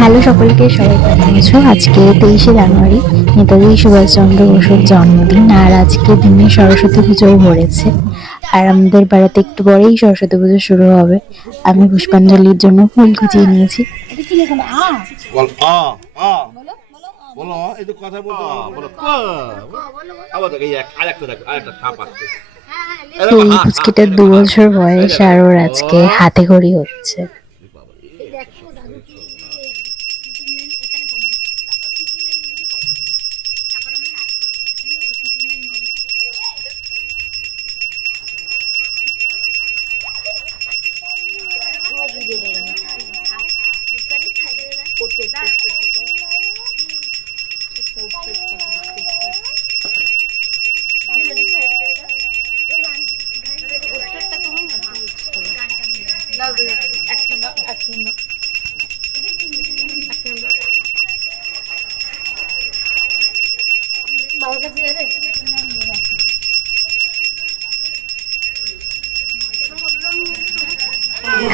Hello সকলকে, সবাই কেমন আছো? আজকে 23শে জানুয়ারি, নেতাজি সুভাষচন্দ্র বসুর জন্মদিন। আর আজকে দিনে সরস্বতী পুজোও পড়েছে। আর আমাদের বাড়িতে একটু পরেই সরস্বতী পুজো শুরু হবে। আমি পুষ্পাঞ্জলির জন্য ফুল কুচিয়ে নিয়েছি। এই পুচকিটার 2 বছর বয়স, আর ওর আজকে হাতে খড়ি হচ্ছে।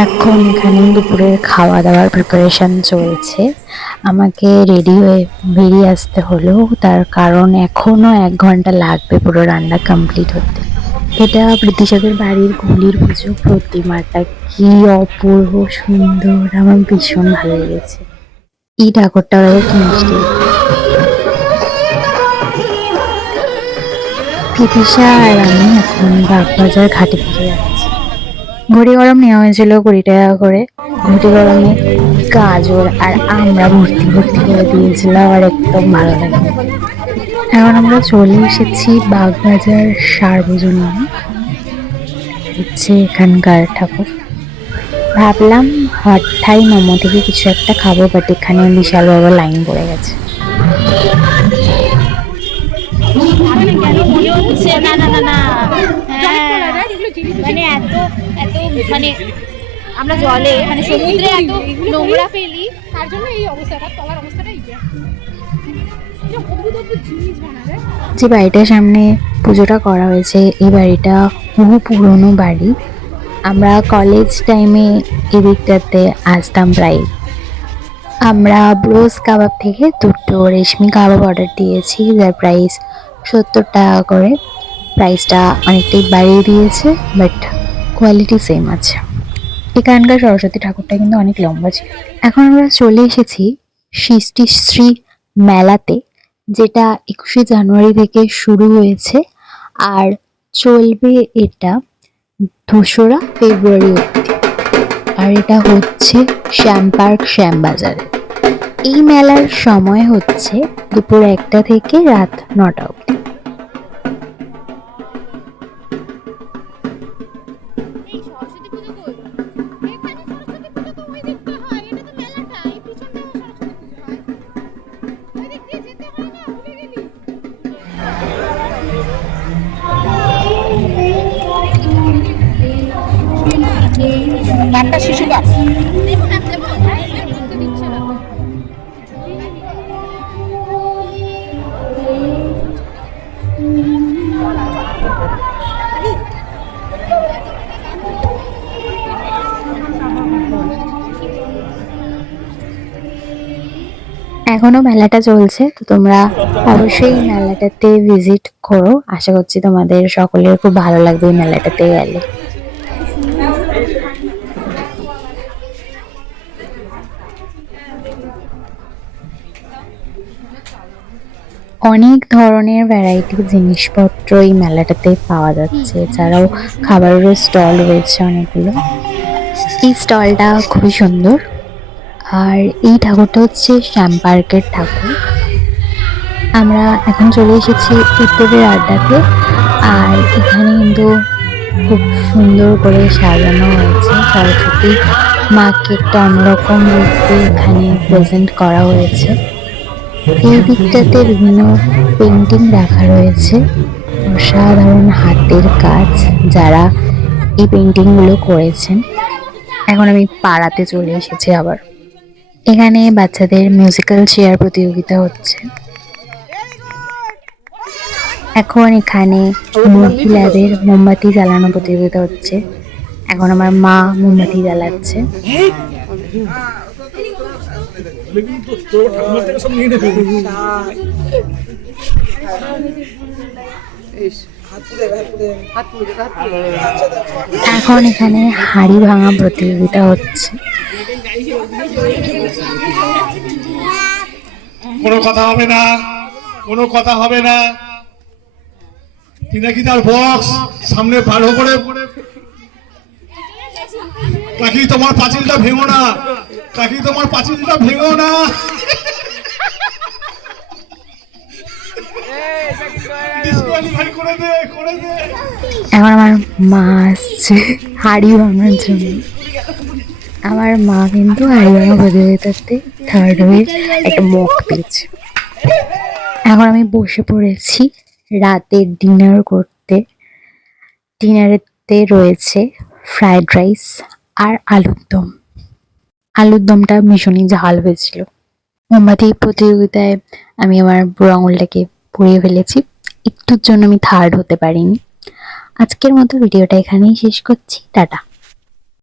এখন এখানে দুপুরের খাওয়া দাওয়ার প্রিপারেশন চলছে। আমাকে রেডি হয়ে বেরিয়ে আসতে হলো, তার কারণ এখনো 1 ঘন্টা লাগবে পুরো রান্না কমপ্লিট হতে। এটা ব্রিটিশাদের বাড়ির গুলির পুজো। প্রতিমাটা কি অপূর্ব সুন্দর, আমার ভীষণ ভালো লেগেছে। এই ঠাকুরটাও কি মিষ্টি। প্রীতিশা আর আমি এখন বাগবাজার ঘাটে ফিরে যাচ্ছি। ঘটি গরম নেওয়া হয়েছিল 20 টাকা করে। ঘটি গরমে গাজর আর আমরা ভর্তি ভর্তি করে দিয়েছিলাম, আর একদম ভালো লাগে। এখন আমরা চলে এসেছি বাগবাজার সার্বজনীন, হচ্ছে এখানকার ঠাকুর। ভাবলাম হট থাই মোমো থেকে কিছু একটা খাবো, বাট এখানে বিশাল বড় লাইন পড়ে গেছে। মানে এত এত মানে আমরা জলে মানে সমুদ্রে এত নোংরা ফেলি, তার জন্য এই অবস্থাটা, তলার অবস্থাটা এই যে বাড়িটার সামনে পুজোটা করা হয়েছে, এই বাড়িটা বহু পুরনো বাড়ি। আমরা কলেজ টাইমে এদিকটাতে আসতাম প্রায়। আমরা ব্রোজ কাবাব থেকে 2টো রেশমি কাবাব অর্ডার দিয়েছি, যার প্রাইস 70 টাকা করে। প্রাইসটা অনেকটাই বাড়িয়ে দিয়েছে, বাট কোয়ালিটি সেম আছে। এখানকার সরস্বতী ঠাকুরটা কিন্তু অনেক লম্বা ছিল। এখন আমরা চলে এসেছি সৃষ্টিশ্রী মেলাতে, যেটা 21শে জানুয়ারি থেকে শুরু হয়েছে আর চলবে এটা 2রা ফেব্রুয়ারি অবধি। আর এটা হচ্ছে শ্যামপার্ক শ্যামবাজারে। এই মেলার সময় হচ্ছে দুপুর 1টা থেকে রাত 9টা অবধি। শিশু গাছ এখনো মেলাটা চলছে, তো তোমরা অবশ্যই মেলাটাতে ভিজিট করো। আশা করছি তোমাদের সকলের খুব ভালো লাগবে এই মেলাটাতে গেলে। অনেক ধরনের ভ্যারাইটি জিনিসপত্র এই মেলাটাতে পাওয়া যাচ্ছে। এছাড়াও খাবারেরও স্টল রয়েছে অনেকগুলো। এই স্টলটা খুবই সুন্দর। আর এই ঠাকুরটা হচ্ছে শ্যামপার্কের ঠাকুর। আমরা এখন চলে এসেছি উত্তরের আড্ডাতে। আর এখানে কিন্তু খুব সুন্দর করে সাজানো হয়েছে। সরস্বতী মাকে একটা অন্যরকম রূপে এখানে প্রেজেন্ট করা হয়েছে। এই দিকটাতে বিভিন্ন পেন্টিং রাখা রয়েছে, অসাধারণ হাতের কাজ যারা এই পেন্টিংগুলো করেছেন। এখন আমি পাড়াতে চলে এসেছি আবার। এখানে বাচ্চাদের মিউজিক্যাল চেয়ার প্রতিযোগিতা হচ্ছে। এখন এখানে মহিলাদের মোমবাতি জ্বালানো প্রতিযোগিতা হচ্ছে। এখন আমার মা মোমবাতি জ্বালাচ্ছে। लेकिन तो তোর ঠাকুমা থেকে সব নিয়ে নেবে এখন এখানে হাড়ি ভাঙা প্রতিযোগিতা হচ্ছে। কোনো কথা হবে না, কোনো কথা হবে না। পিনাকি তার বক্স সামনে ভালো করে, কাকি তোমার পাঁচিলটা ভেঙো না, কাকি তোমার পাঁচিলটা ভেঙো না। ডিসকোয়ালিফাই করে দে, করে দে। এখন আমার মা আসছে হাড়ি ভাঙার জন্য। আমার মা কিন্তু হাড়ি ভাঙা প্রতিযোগিতাতে থার্ড হয়ে একটা মগ পেয়েছে। এখন আমি বসে পড়েছি রাতের ডিনার করতে। ডিনারেতে রয়েছে ফ্রাইড রাইস আর আলুর দম। আলুর দমটা ভীষণই ঝাল হয়েছিল। মোমবাতি প্রতিযোগিতায় আমি আমার বুড়ো আঙুলটাকে পুড়িয়ে ফেলেছি। একটুর জন্য আমি থার্ড হতে পারিনি। আজকের মতো ভিডিওটা এখানেই শেষ করছি। টাটা।